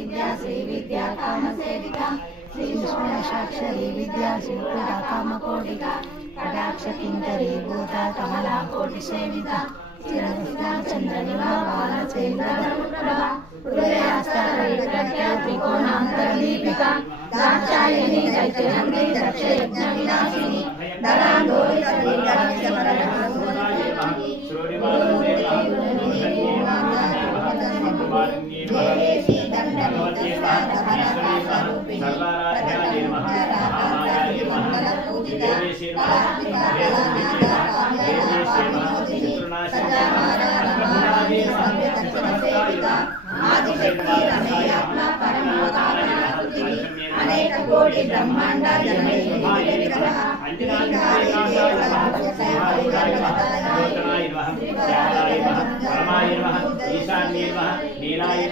विद्या श्री विद्या काम सेविका श्री षोडशाक्षरी विद्या श्रीकृता कामकोटिका कटाक्ष किंकरी भूता कमला कोटि सेविता चिरस्ता चंद्रनिभा बालचंद्रप्रभा हृदयास्ता त्रिकोणांतरदीपिका दाक्षायणी दैत्यनंदी दक्षयज्ञ विनाशिनी दलांडोलित अनेक कोटि ब्रह्मांड ईशान्य नीलाय